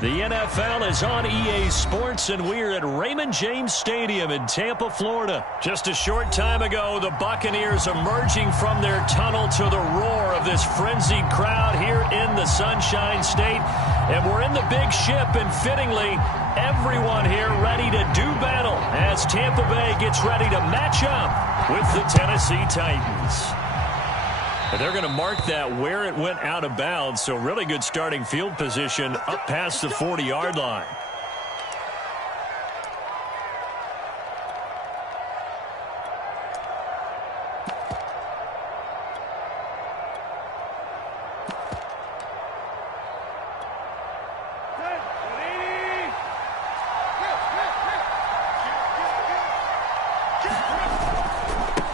The NFL is on EA Sports, and we're at Raymond James Stadium in Tampa, Florida. Just a short time ago, the Buccaneers emerging from their tunnel to the roar of this frenzied crowd here in the Sunshine State. And we're in the big ship, and fittingly, everyone here ready to do battle as Tampa Bay gets ready to match up with the Tennessee Titans. And they're going to mark that where it went out of bounds, so really good starting field position up past the 40-yard line.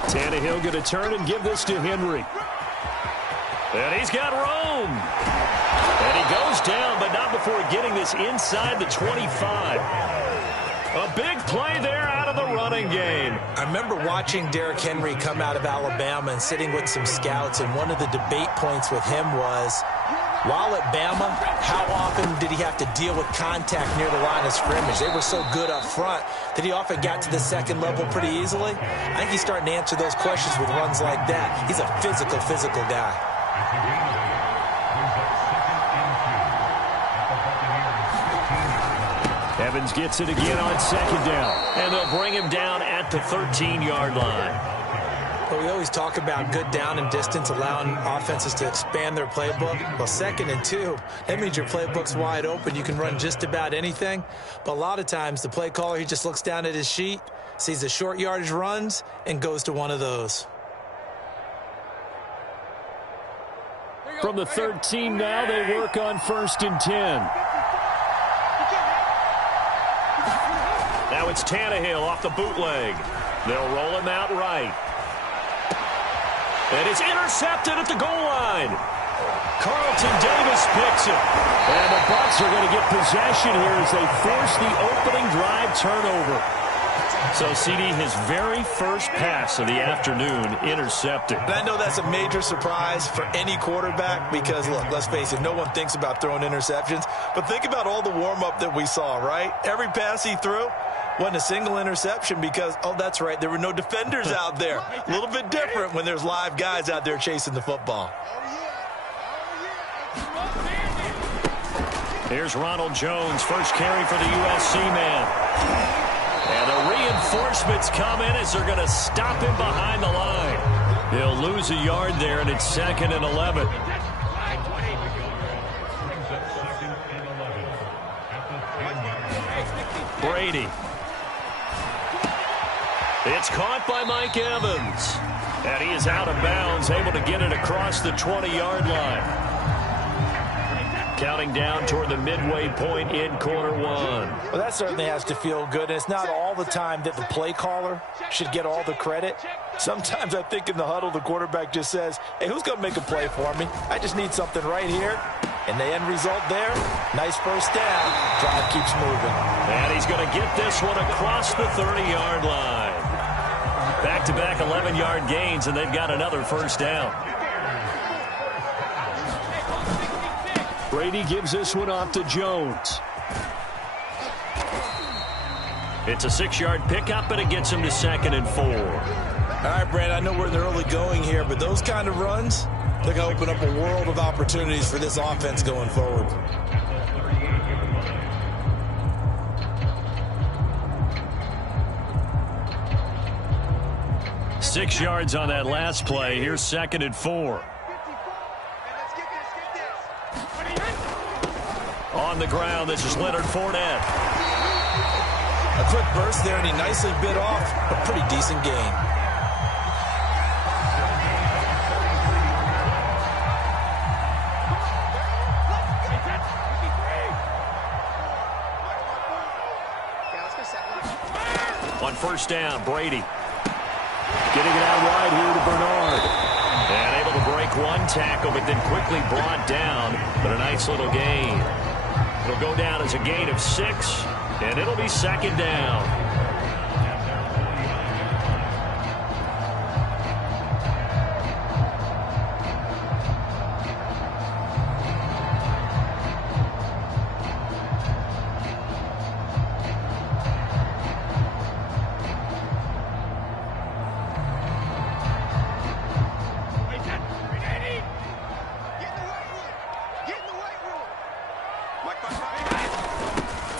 Tannehill going to turn and give this to Henry. And he's got room. And he goes down, but not before getting this inside the 25. A big play there out of the running game. I remember watching Derrick Henry come out of Alabama and sitting with some scouts, and one of the debate points with him was, while at Bama, how often did he have to deal with contact near the line of scrimmage? They were so good up front that he often got to the second level pretty easily. I think he's starting to answer those questions with runs like that. He's a physical guy. Evans gets it again on second down, and they'll bring him down at the 13-yard line. Well, we always talk about good down and distance, allowing offenses to expand their playbook. Well, 2nd and 2, that means your playbook's wide open. You can run just about anything. But a lot of times, the play caller, he just looks down at his sheet, sees the short yardage runs, and goes to one of those. From the 13 now, they work on 1st and 10. Now it's Tannehill off the bootleg. They'll roll him out right. And it's intercepted at the goal line. Carlton Davis picks it. And the Bucs are going to get possession here as they force the opening drive turnover. So, CD, his very first pass of the afternoon intercepted. And I know that's a major surprise for any quarterback because, look, let's face it, no one thinks about throwing interceptions. But think about all the warm-up that we saw, right? Every pass he threw wasn't a single interception because, oh, that's right, there were no defenders out there. A little bit different when there's live guys out there chasing the football. Here's Ronald Jones, first carry for the USC man. And the reinforcements come in as they're going to stop him behind the line. He'll lose a yard there, and it's 2nd and 11. Brady. It's caught by Mike Evans. And he is out of bounds, able to get it across the 20-yard line. Counting down toward the midway point in quarter one. Well, that certainly has to feel good. And it's not all the time that the play caller should get all the credit. Sometimes I think in the huddle, the quarterback just says, hey, who's going to make a play for me? I just need something right here. And the end result there, nice first down. Drive keeps moving. And he's going to get this one across the 30-yard line. Back-to-back 11-yard gains, and they've got another first down. Brady gives this one off to Jones. It's a 6-yard pickup, and it gets him to 2nd and 4. All right, Brad, I know we're in the early going here, but those kind of runs, they're going to open up a world of opportunities for this offense going forward. Six yards on that last play. Here's 2nd and 4. On the ground, this is Leonard Fournette. A quick burst there, and he nicely bit off a pretty decent gain. On first down, Brady. Getting it out wide here to Bernard. And able to break one tackle, but then quickly brought down. But a nice little gain. It'll go down as a gain of 6, and it'll be 2nd down.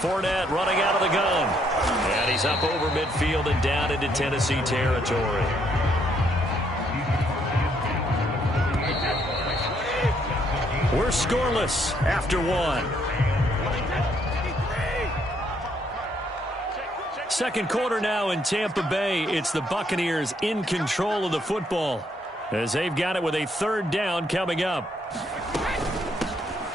Fournette running out of the gun. And he's up over midfield and down into Tennessee territory. We're scoreless after one. Second quarter now in Tampa Bay. It's the Buccaneers in control of the football as they've got it with a third down coming up.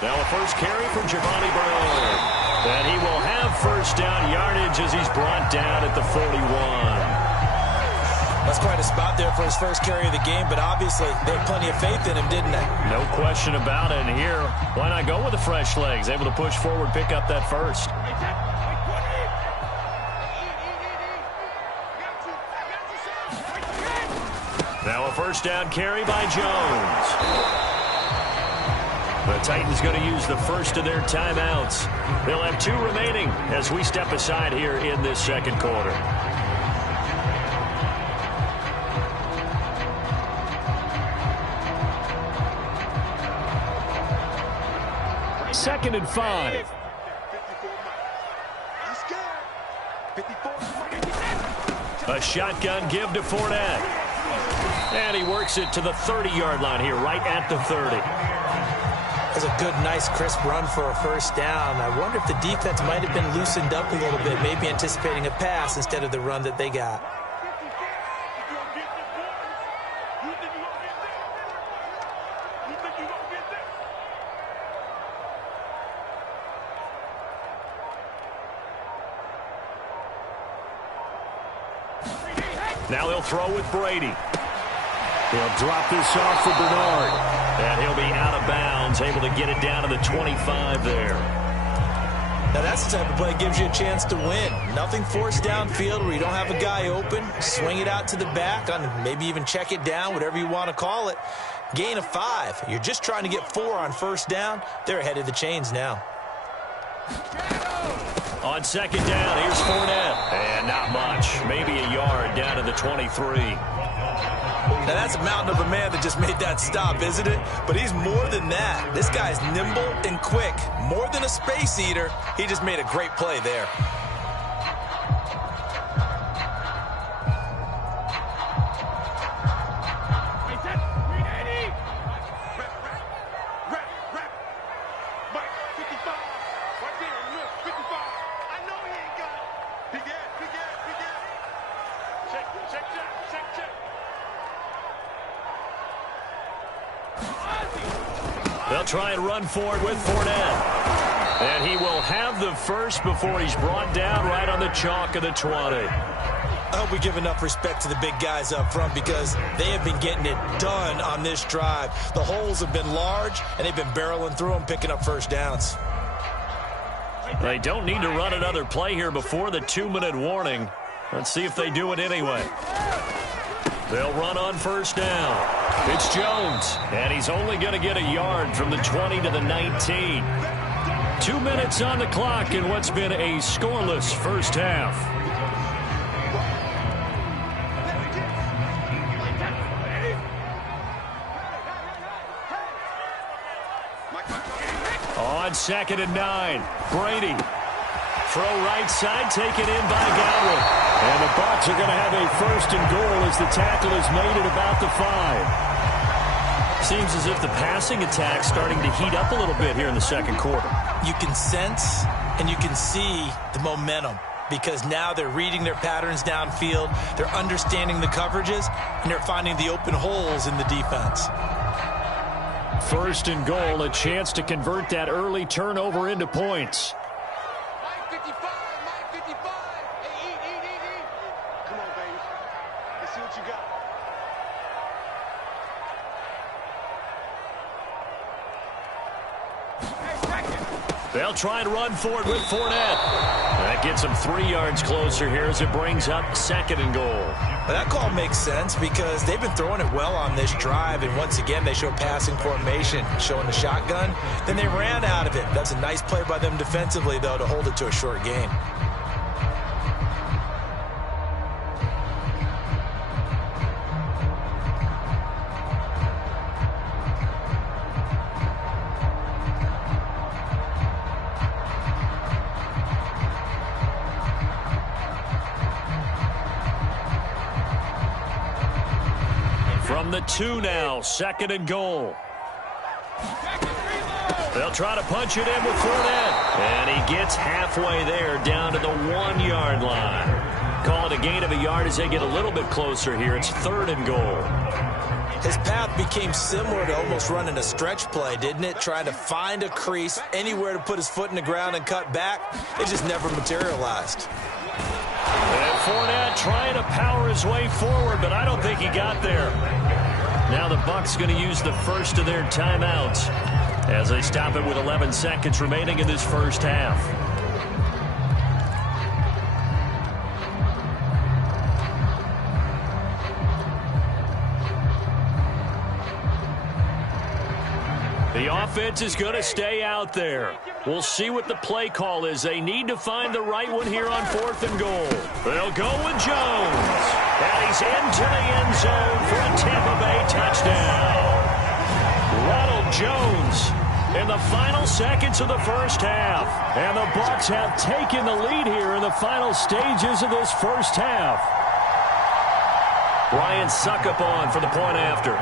Now a first carry from Giovanni Bernard. And he will have first down yardage as he's brought down at the 41. That's quite a spot there for his first carry of the game, but obviously they had plenty of faith in him, didn't they? No question about it. And here, why not go with the fresh legs? Able to push forward, pick up that first. Now a first down carry by Jones. The Titans going to use the first of their timeouts. They'll have 2 remaining as we step aside here in this second quarter. Second and 5. A shotgun give to Fournette. And he works it to the 30-yard line here, right at the 30. That's a good, nice, crisp run for a first down. I wonder if the defense might have been loosened up a little bit, maybe anticipating a pass instead of the run that they got. Now he'll throw with Brady. He'll drop this off for Bernard. And he'll be out of bounds, able to get it down to the 25 there. Now that's the type of play that gives you a chance to win. Nothing forced downfield where you don't have a guy open. Swing it out to the back, on maybe even check it down, whatever you want to call it. Gain of 5. You're just trying to get 4 on first down. They're ahead of the chains now. On second down, here's Fournette. And not much. Maybe a yard down to the 23. Now, that's a mountain of a man that just made that stop, isn't it? But he's more than that. This guy's nimble and quick. More than a space eater. He just made a great play there. They'll try and run forward with Fournette. And he will have the first before he's brought down right on the chalk of the 20. I hope we give enough respect to the big guys up front because they have been getting it done on this drive. The holes have been large, and they've been barreling through them, picking up first downs. They don't need to run another play here before the 2-minute warning. Let's see if they do it anyway. They'll run on first down. It's Jones, and he's only going to get a yard from the 20 to the 19. 2 minutes on the clock in what's been a scoreless first half. On second and 9, Brady. Throw right side, taken in by Godwin. And the Bucs are going to have a first and goal as the tackle is made at about the 5. Seems as if the passing attack's starting to heat up a little bit here in the second quarter. You can sense and you can see the momentum because now they're reading their patterns downfield, they're understanding the coverages, and they're finding the open holes in the defense. First and goal, a chance to convert that early turnover into points. They'll try and run forward with Fournette. That gets them 3 yards closer here as it brings up second and goal. But that call makes sense because they've been throwing it well on this drive, and once again they show passing formation, showing the shotgun. Then they ran out of it. That's a nice play by them defensively, though, to hold it to a short gain. From the 2 now, 2nd and goal. They'll try to punch it in with Fournette. And he gets halfway there, down to the 1-yard line. Call it a gain of a yard as they get a little bit closer here. It's 3rd and goal. His path became similar to almost running a stretch play, didn't it? Trying to find a crease, anywhere to put his foot in the ground and cut back. It just never materialized. And Fournette trying to power his way forward, but I don't think he got there. Now the Bucs going to use the first of their timeouts as they stop it with 11 seconds remaining in this first half. The offense is going to stay out there. We'll see what the play call is. They need to find the right one here on 4th and goal. They'll go with Jones. And he's into the end zone for a Tampa Bay touchdown. Ronald Jones in the final seconds of the first half. And the Bucs have taken the lead here in the final stages of this first half. Ryan Suckup on for the point after.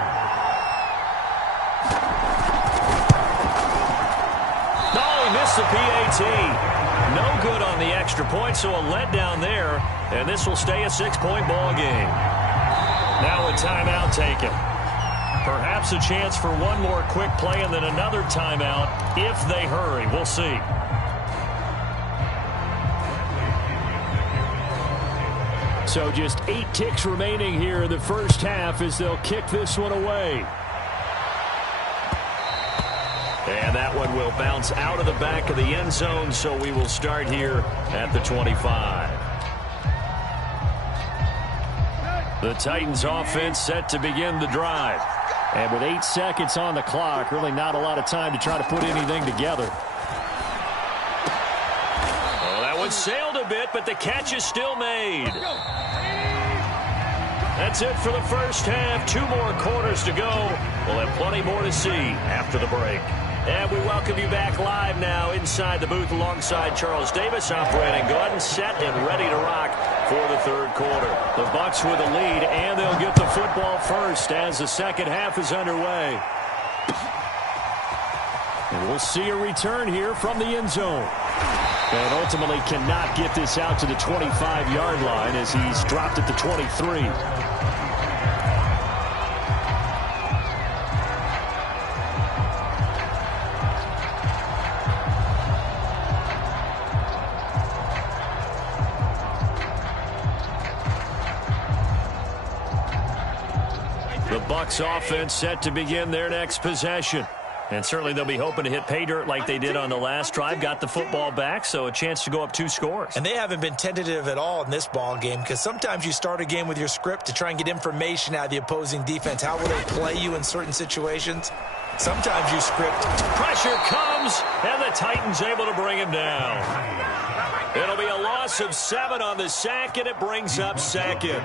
Missed the PAT. No good on the extra point, so a letdown there. And this will stay a 6-point ball game. Now a timeout taken. Perhaps a chance for one more quick play and then another timeout if they hurry. We'll see. So just 8 ticks remaining here in the first half as they'll kick this one away. And that one will bounce out of the back of the end zone, so we will start here at the 25. The Titans offense set to begin the drive. And with 8 seconds on the clock, really not a lot of time to try to put anything together. Oh, that one sailed a bit, but the catch is still made. That's it for the first half. 2 more quarters to go. We'll have plenty more to see after the break. And we welcome you back live now inside the booth alongside Charles Davis. I'm Brandon Gordon, set and ready to rock for the 3rd quarter. The Bucs with a lead, and they'll get the football first as the second half is underway. And we'll see a return here from the end zone. And ultimately cannot get this out to the 25-yard line as he's dropped at the 23. Bucs offense set to begin their next possession. And certainly they'll be hoping to hit pay dirt like they did on the last drive. Got the football back, so a chance to go up 2 scores. And they haven't been tentative at all in this ball game because sometimes you start a game with your script to try and get information out of the opposing defense. How will they play you in certain situations? Sometimes you script. Pressure comes, and the Titans able to bring him down. It'll be a loss of 7 on the sack, and it brings up 2nd.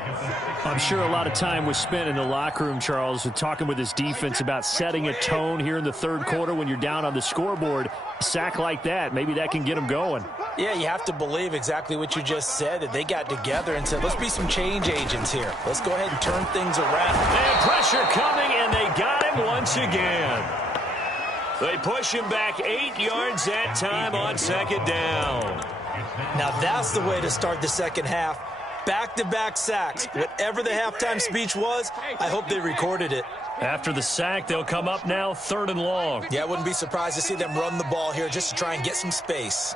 I'm sure a lot of time was spent in the locker room, Charles, talking with his defense about setting a tone here in the 3rd quarter when you're down on the scoreboard. A sack like that, maybe that can get them going. Yeah, you have to believe exactly what you just said, that they got together and said, let's be some change agents here. Let's go ahead and turn things around. And pressure coming, and they got him once again. They push him back 8 yards that time on 2nd down. Now that's the way to start the second half. Back-to-back sacks. Whatever the halftime speech was, I hope they recorded it. After the sack, they'll come up now 3rd and long. Yeah, I wouldn't be surprised to see them run the ball here just to try and get some space.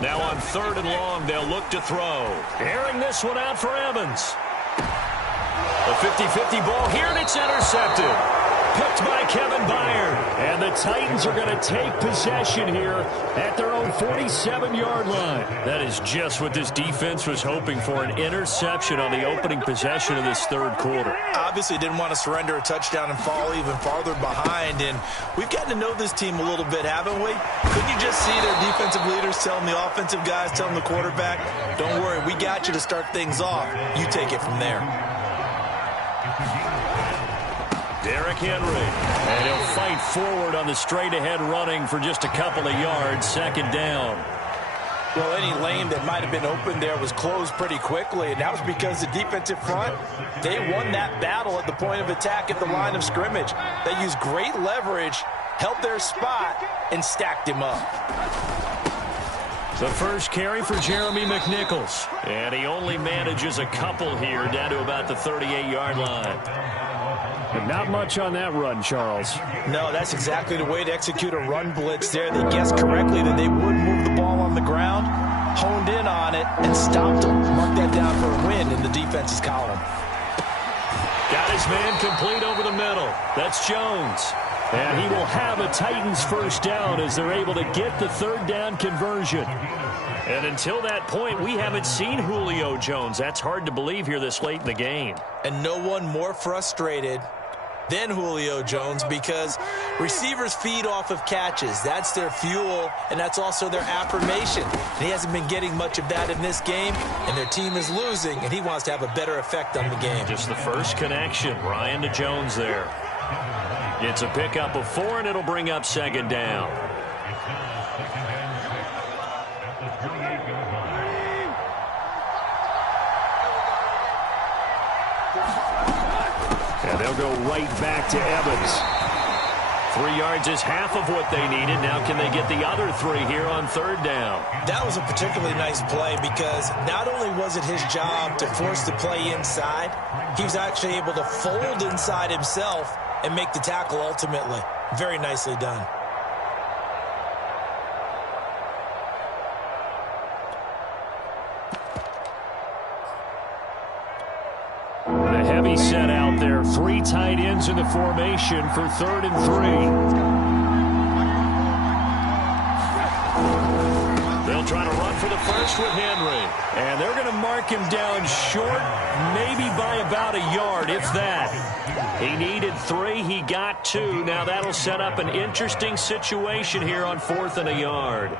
Now on 3rd and long, they'll look to throw. Airing this one out for Evans. A 50-50 ball here, and it's intercepted. Picked by Kevin Byard. And the Titans are going to take possession here at their own 47-yard line. That is just what this defense was hoping for, an interception on the opening possession of this 3rd quarter. Obviously didn't want to surrender a touchdown and fall even farther behind. And we've gotten to know this team a little bit, haven't we? Couldn't you just see their defensive leaders telling the offensive guys, telling the quarterback, don't worry, we got you to start things off. You take it from there. Derrick Henry, and he'll fight forward on the straight-ahead running for just a couple of yards. 2nd down. Well, any lane that might have been open there was closed pretty quickly, and that was because the defensive front, they won that battle at the point of attack at the line of scrimmage. They used great leverage, held their spot, and stacked him up. The first carry for Jeremy McNichols, and he only manages a couple here down to about the 38-yard line. But not much on that run, Charles. No, that's exactly the way to execute a run blitz there. They guessed correctly that they would move the ball on the ground, honed in on it, and stopped them. Mark that down for a win in the defense's column. Got his man complete over the middle. That's Jones. And he will have a Titans first down as they're able to get the third down conversion. And until that point, we haven't seen Julio Jones. That's hard to believe here this late in the game. And no one more frustrated than Julio Jones, because receivers feed off of catches. That's their fuel, and that's also their affirmation. And he hasn't been getting much of that in this game, and their team is losing, and he wants to have a better effect on the game. Just the first connection, Ryan to Jones there. It's a pickup of 4, and it'll bring up second down. And they'll go right back to Evans. 3 yards is half of what they needed. Now can they get the other 3 here on third down? That was a particularly nice play, because not only was it his job to force the play inside, he was actually able to fold inside himself and make the tackle ultimately. Very nicely done. The heavy set out there. 3 tight ends in the formation for 3rd and 3. They'll try to run for the first with Henry. And they're going to mark him down short, maybe by about a yard, if that. He needed 3. He got 2. Now that'll set up an interesting situation here on 4th and a yard.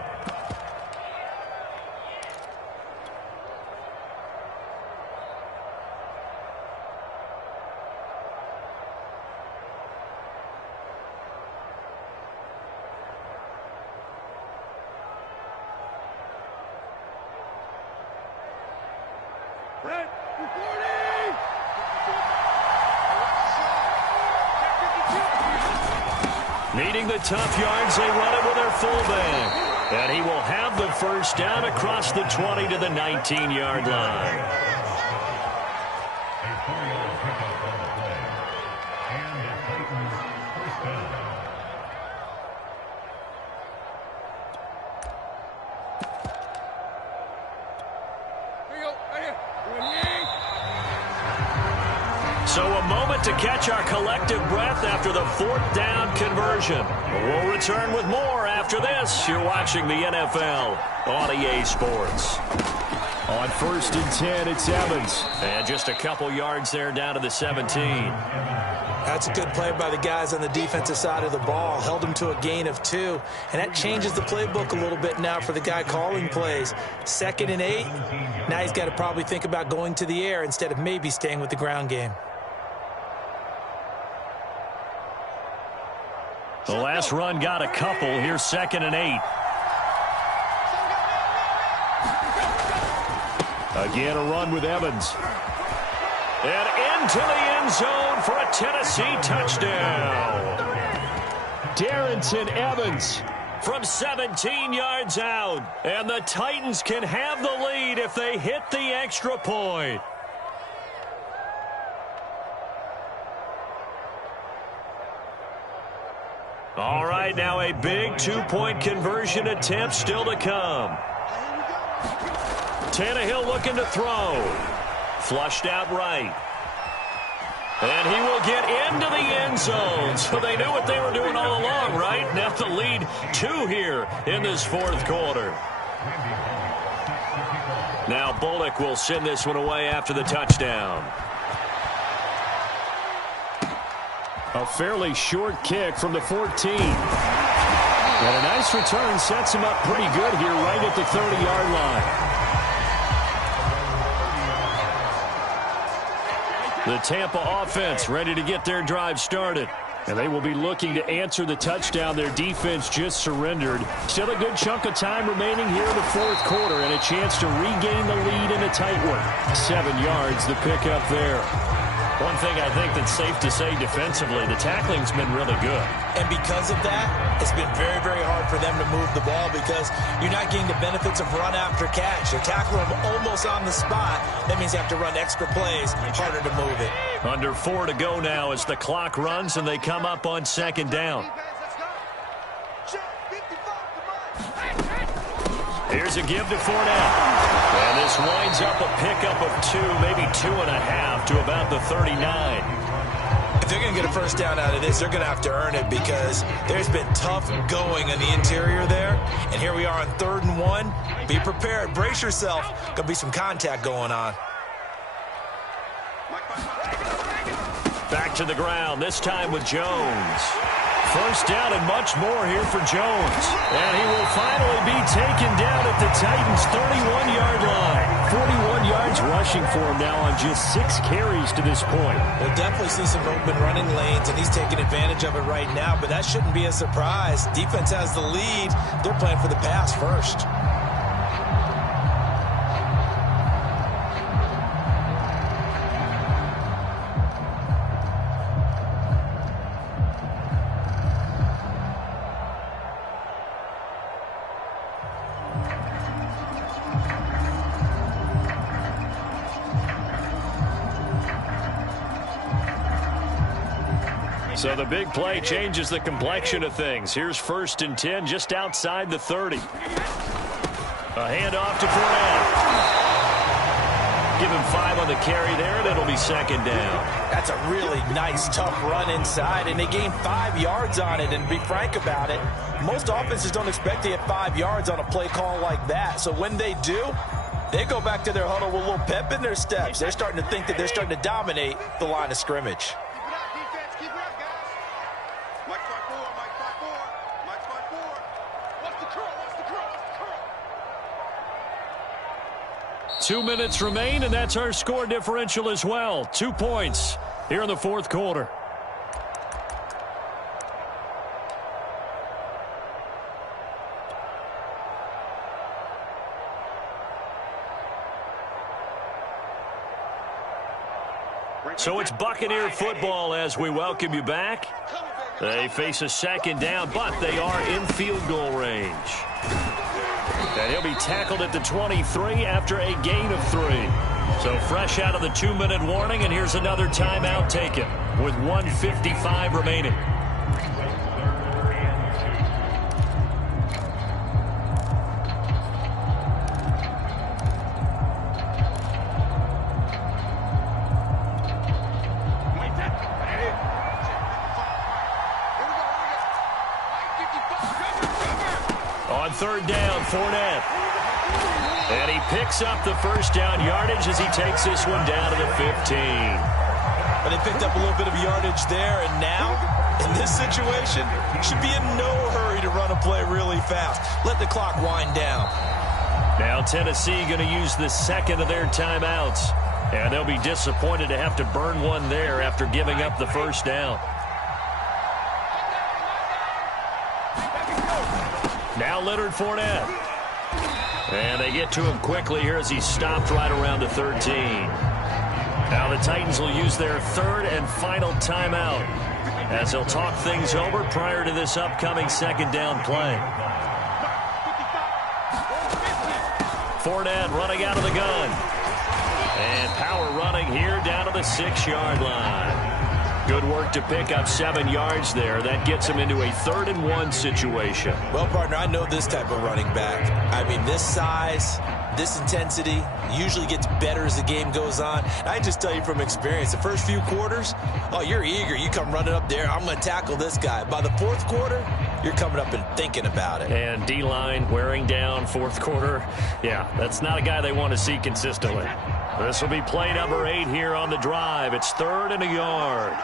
Needing the tough yards, they run it with their fullback. And he will have the first down across the 20 to the 19-yard line. So a moment to catch our collective breath after the 4th down conversion. We'll return with more after this. You're watching the NFL on EA Sports. On 1st and 10, it's Evans. And just a couple yards there down to the 17. That's a good play by the guys on the defensive side of the ball. Held him to a gain of 2. And that changes the playbook a little bit now for the guy calling plays. 2nd and 8. Now he's got to probably think about going to the air instead of maybe staying with the ground game. The last run got a couple. Here's 2nd and 8. Again, a run with Evans. And into the end zone for a Tennessee touchdown. Darrington Evans from 17 yards out. And the Titans can have the lead if they hit the extra point. All right, now a big 2-point conversion attempt still to come. Tannehill looking to throw. Flushed out right. And he will get into the end zone. So they knew what they were doing all along, right? Now the lead 2 here in this 4th quarter. Now Bullock will send this one away after the touchdown. A fairly short kick from the 14. And a nice return sets him up pretty good here right at the 30-yard line. The Tampa offense ready to get their drive started. And they will be looking to answer the touchdown their defense just surrendered. Still a good chunk of time remaining here in the fourth quarter and a chance to regain the lead in a tight one. 7 yards, the pickup there. One thing I think that's safe to say defensively, the tackling's been really good. And because of that, it's been very, very hard for them to move the ball because you're not getting the benefits of run after catch. You're tackling them almost on the spot. That means you have to run extra plays, harder to move it. Under 4 to go now as the clock runs and they come up on second down. Here's a give to Fournette. And this winds up a pickup of 2, maybe 2.5 to about the 39. If they're going to get a first down out of this, they're going to have to earn it because there's been tough going in the interior there. And here we are on 3rd and 1. Be prepared. Brace yourself. Going to be some contact going on. Back to the ground, this time with Jones. First down and much more here for Jones. And he will finally be taken down at the Titans' 31-yard line. 41 yards rushing for him now on just 6 carries to this point. We'll definitely see some open running lanes, and he's taking advantage of it right now, but that shouldn't be a surprise. Defense has the lead. They're playing for the pass first. So the big play changes the complexion of things. Here's 1st and 10 just outside the 30. A handoff to Fournette. Give him 5 on the carry there, and it'll be second down. That's a really nice, tough run inside, and they gained 5 yards on it. And to be frank about it, most offenses don't expect to get 5 yards on a play call like that. So when they do, they go back to their huddle with a little pep in their steps. They're starting to think that they're starting to dominate the line of scrimmage. 2 minutes remain, and that's our score differential as well. 2 points here in the fourth quarter. So it's Buccaneer football as we welcome you back. They face a second down, but they are in field goal range. And he'll be tackled at the 23 after a gain of 3. So fresh out of the 2-minute warning, and here's another timeout taken with 1:55 remaining. On 3rd down, Fournette. And he picks up the first down yardage as he takes this one down to the 15. But they picked up a little bit of yardage there, and now, in this situation, should be in no hurry to run a play really fast. Let the clock wind down. Now Tennessee going to use the second of their timeouts. And they'll be disappointed to have to burn one there after giving up the first down. Now Leonard Fournette. And they get to him quickly here as he stopped right around the 13. Now the Titans will use their 3rd and final timeout as they'll talk things over prior to this upcoming second down play. Fournette running out of the gun. And power running here down to the 6-yard line. Good work to pick up 7 yards there. That gets him into a 3rd and 1 situation. Well, partner, I know this type of running back. I mean, this size, this intensity usually gets better as the game goes on. And I just tell you from experience, the first few quarters, oh, you're eager. You come running up there, I'm going to tackle this guy. By the 4th quarter, you're coming up and thinking about it. And D-line wearing down 4th quarter. Yeah, that's not a guy they want to see consistently. This will be play number 8 here on the drive. It's 3rd and a yard.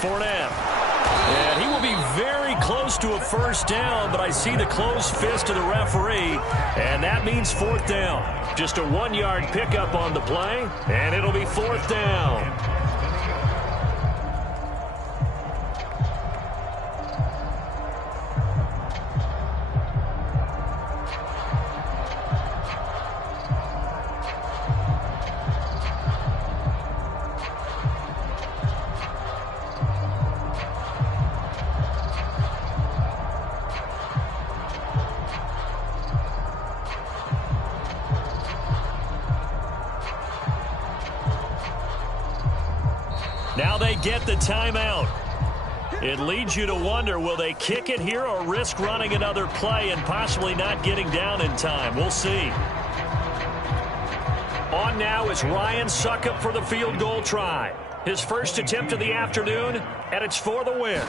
Fournette. And he will be very close to a first down, but I see the closed fist of the referee, and that means fourth down. Just a 1-yard pickup on the play, and it'll be fourth down. Now they get the timeout. It leads you to wonder, will they kick it here or risk running another play and possibly not getting down in time? We'll see. On now is Ryan Succop for the field goal try. His first attempt of the afternoon, and it's for the win.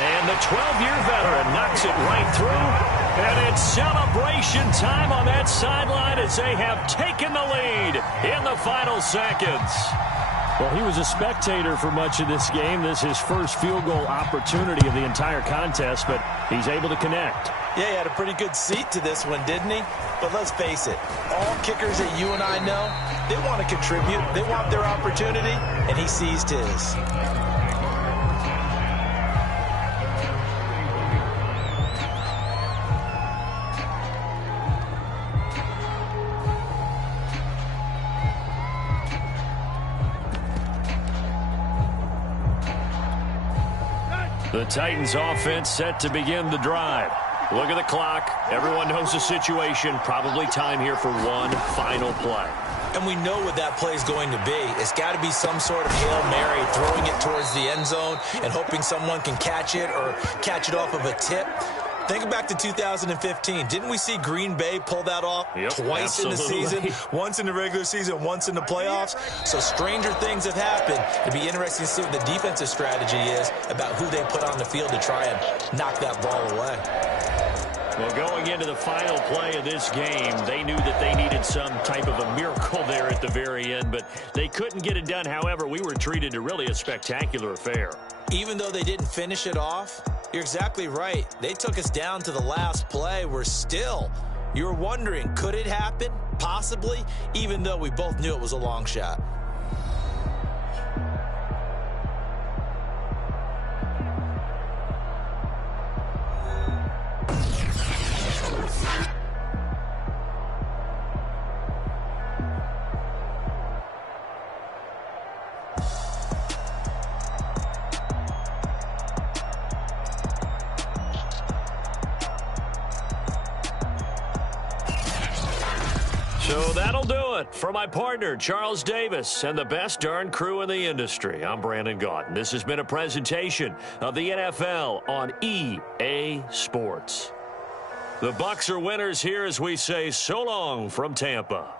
And the 12-year veteran knocks it right through. And it's celebration time on that sideline as they have taken the lead in the final seconds. Well, he was a spectator for much of this game. This is his first field goal opportunity of the entire contest, but he's able to connect. Yeah, he had a pretty good seat to this one, didn't he? But let's face it, all kickers that you and I know, they want to contribute. They want their opportunity, and he seized his. The Titans offense set to begin the drive. Look at the clock. Everyone knows the situation. Probably time here for one final play. And we know what that play is going to be. It's got to be some sort of Hail Mary, throwing it towards the end zone and hoping someone can catch it or catch it off of a tip. Think back to 2015. Didn't we see Green Bay pull that off twice in the season? Once in the regular season, once in the playoffs. So stranger things have happened. It'd be interesting to see what the defensive strategy is about who they put on the field to try and knock that ball away. Well, going into the final play of this game, they knew that they needed some type of a miracle there at the very end, but they couldn't get it done. However, we were treated to really a spectacular affair. Even though they didn't finish it off, you're exactly right. They took us down to the last play. We're still, you were wondering, could it happen? Possibly, even though we both knew it was a long shot. So that'll do it for my partner, Charles Davis, and the best darn crew in the industry. I'm Brandon Gaudin. This has been a presentation of the NFL on EA Sports. The Bucs are winners here as we say so long from Tampa.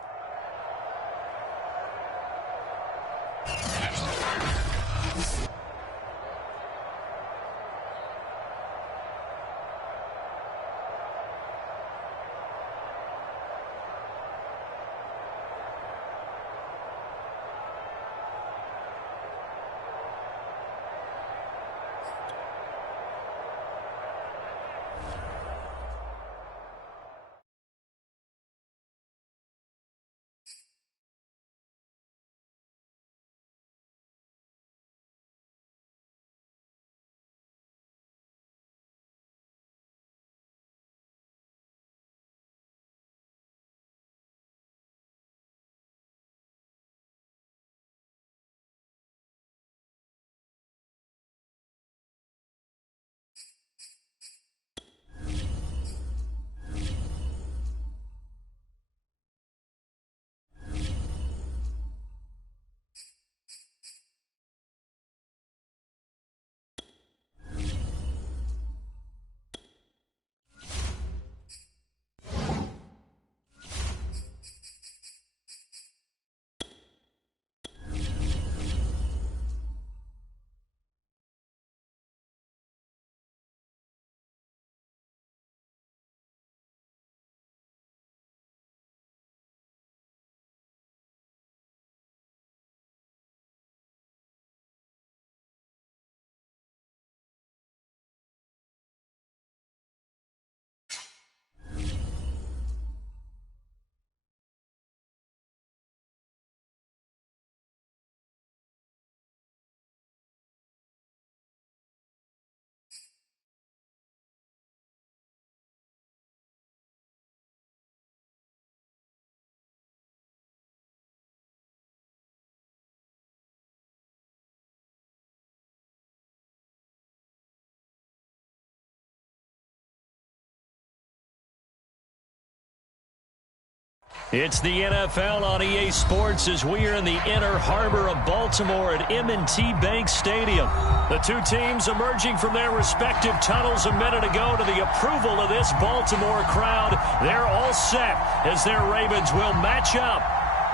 It's the NFL on EA Sports as we are in the inner harbor of Baltimore at M&T Bank Stadium. The two teams emerging from their respective tunnels a minute ago to the approval of this Baltimore crowd. They're all set as their Ravens will match up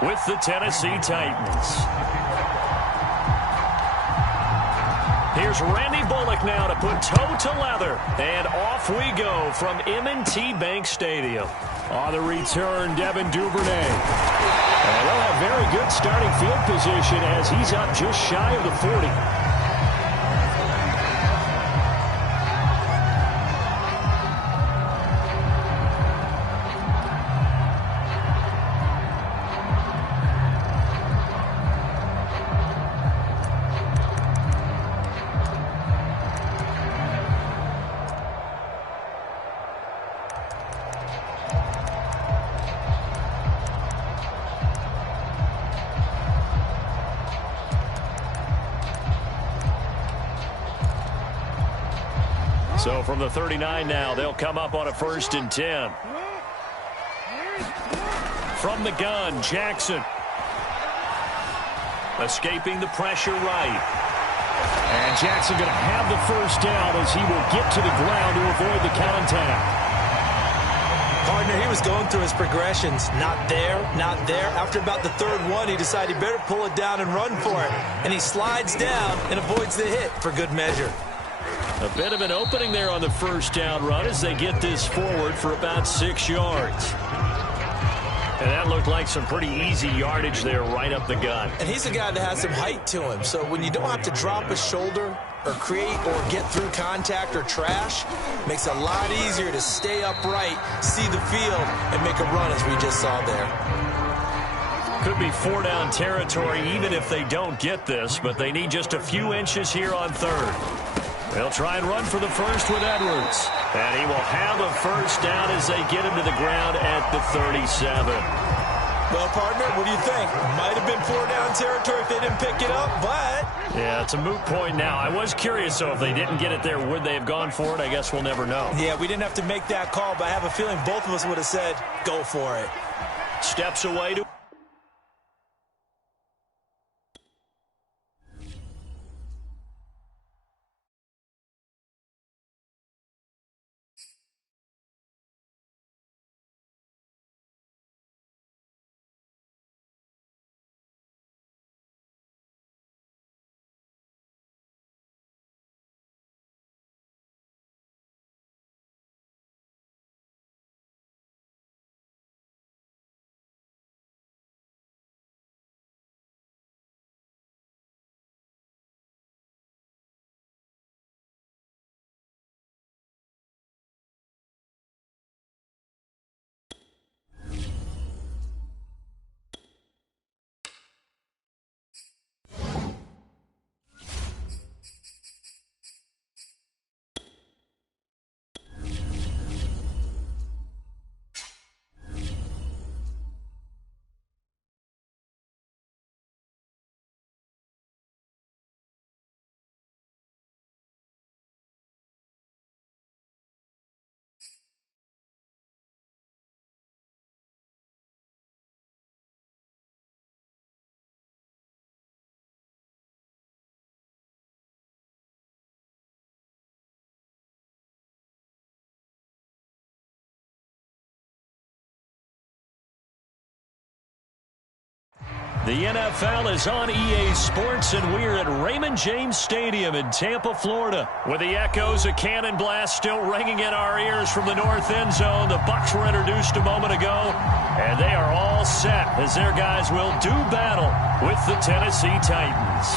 with the Tennessee Titans. Here's Randy Bullock now to put toe to leather. And off we go from M&T Bank Stadium. On the return, Devin Duvernay. And they'll have very good starting field position as he's up just shy of the 40. So from the 39 now, they'll come up on a 1st and 10. From the gun, Jackson. Escaping the pressure right. And Jackson going to have the first down as he will get to the ground to avoid the contact. Partner, he was going through his progressions. Not there, not there. After about the third one, he decided he better pull it down and run for it. And he slides down and avoids the hit for good measure. A bit of an opening there on the first down run as they get this forward for about 6 yards. And that looked like some pretty easy yardage there right up the gut. And he's a guy that has some height to him. So when you don't have to drop a shoulder or create or get through contact or trash, makes it a lot easier to stay upright, see the field, and make a run as we just saw there. Could be 4-down territory even if they don't get this, but they need just a few inches here on 3rd. They'll try and run for the first with Edwards. And he will have a first down as they get him to the ground at the 37. Well, partner, what do you think? Might have been 4-down territory if they didn't pick it up, but... Yeah, it's a moot point now. I was curious, so if they didn't get it there, would they have gone for it? I guess we'll never know. Yeah, we didn't have to make that call, but I have a feeling both of us would have said, go for it. Steps away to... The NFL is on EA Sports, and we're at Raymond James Stadium in Tampa, Florida. With the echoes of cannon blast still ringing in our ears from the north end zone, the Bucs were introduced a moment ago, and they are all set as their guys will do battle with the Tennessee Titans.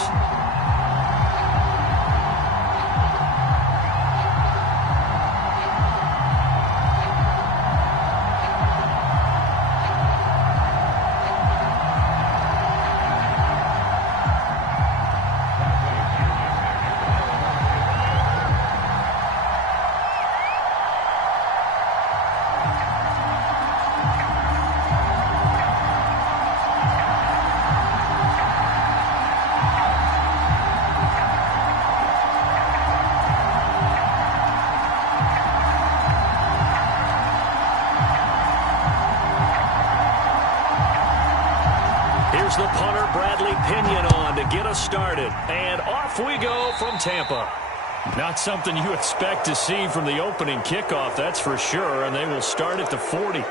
Here's the punter, Bradley Pinion, on to get us started. And off we go from Tampa. Not something you expect to see from the opening kickoff, that's for sure. And they will start at the 40.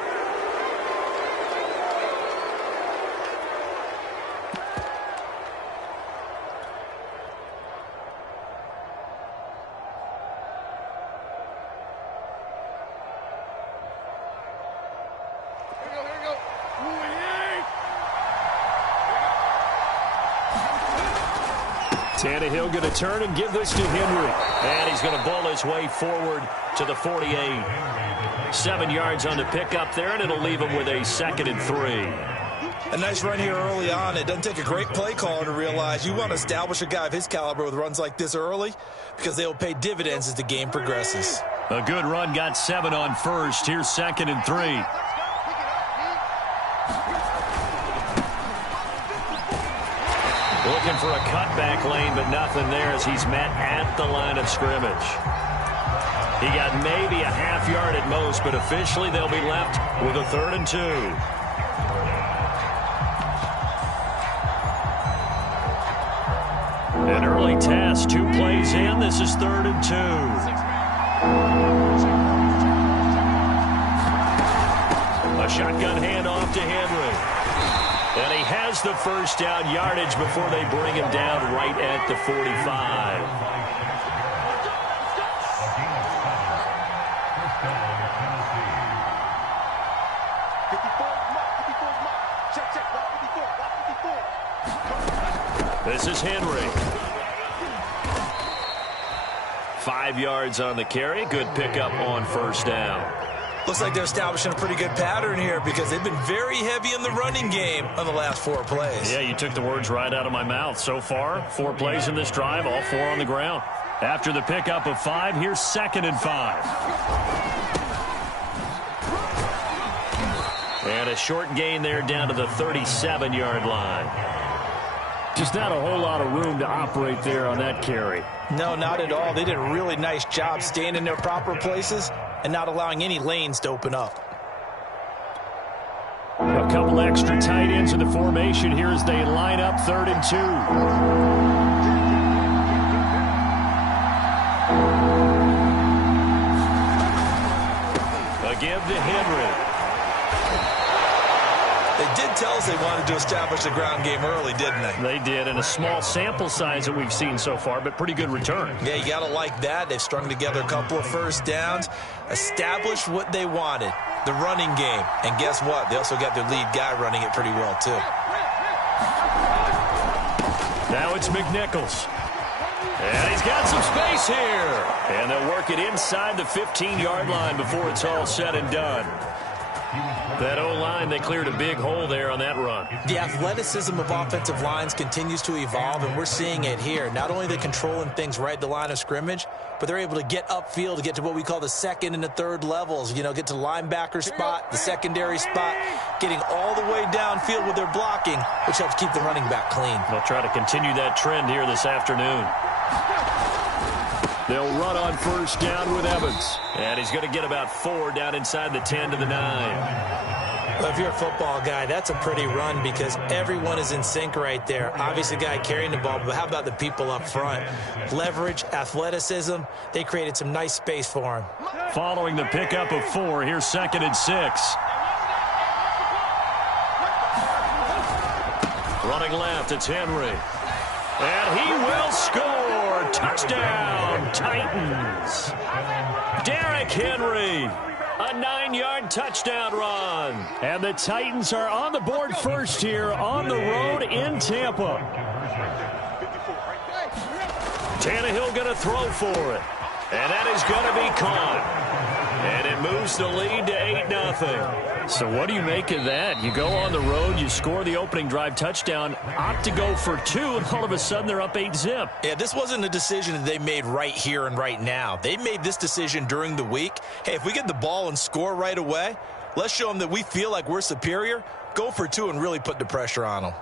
Tannehill going to turn and give this to Henry. And he's going to bowl his way forward to the 48. 7 yards on the pickup there, and it'll leave him with a 2nd and 3. A nice run here early on. It doesn't take a great play caller to realize you want to establish a guy of his caliber with runs like this early because they will pay dividends as the game progresses. A good run, got 7 on first. Here's 2nd and 3. Looking for a cutback lane, but nothing there as he's met at the line of scrimmage. He got maybe a half yard at most, but officially they'll be left with a 3rd and 2. An early test, 2 plays in. This is 3rd and 2. A shotgun handoff to Henry. And he has the first down, yardage before they bring him down right at the 45. This is Henry. 5 yards on the carry. Good pickup on first down. Looks like they're establishing a pretty good pattern here because they've been very heavy in the running game on the last 4 plays. Yeah, you took the words right out of my mouth. So far, 4 plays in this drive, all 4 on the ground. After the pickup of 5, here's 2nd and 5. And a short gain there down to the 37-yard line. Just not a whole lot of room to operate there on that carry. No, not at all. They did a really nice job staying in their proper places and not allowing any lanes to open up. A couple extra tight ends in the formation here as they line up 3rd and 2. A give to Henry. They did tell us they wanted to establish the ground game early, didn't they? They did, and a small sample size that we've seen so far, but pretty good return. Yeah, you got to like that. They've strung together a couple of first downs, established what they wanted, the running game. And guess what? They also got their lead guy running it pretty well, too. Now it's McNichols. And he's got some space here. And they'll work it inside the 15-yard line before it's all said and done. That O-line, they cleared a big hole there on that run. The athleticism of offensive lines continues to evolve, and we're seeing it here. Not only are they controlling things right at the line of scrimmage, but they're able to get upfield to get to what we call the 2nd and the 3rd levels. You know, get to the linebacker spot, the secondary spot, getting all the way downfield with their blocking, which helps keep the running back clean. They'll try to continue that trend here this afternoon. They'll run on first down with Evans. And he's going to get about 4 down inside the 10 to the 9. Well, if you're a football guy, that's a pretty run because everyone is in sync right there. Obviously, the guy carrying the ball, but how about the people up front? Leverage, athleticism, they created some nice space for him. Following the pickup of 4, here's 2nd and 6. Running left, it's Henry. And he will score. Touchdown, Titans. Derrick Henry. A 9-yard touchdown run. And the Titans are on the board first here on the road in Tampa. Tannehill going to throw for it. And that is going to be caught. And it moves the lead to 8-0. So what do you make of that? You go on the road, you score the opening drive touchdown, opt to go for 2, and all of a sudden they're up 8-zip. Yeah, this wasn't a decision that they made right here and right now. They made this decision during the week. Hey, if we get the ball and score right away, let's show them that we feel like we're superior. Go for 2 and really put the pressure on them.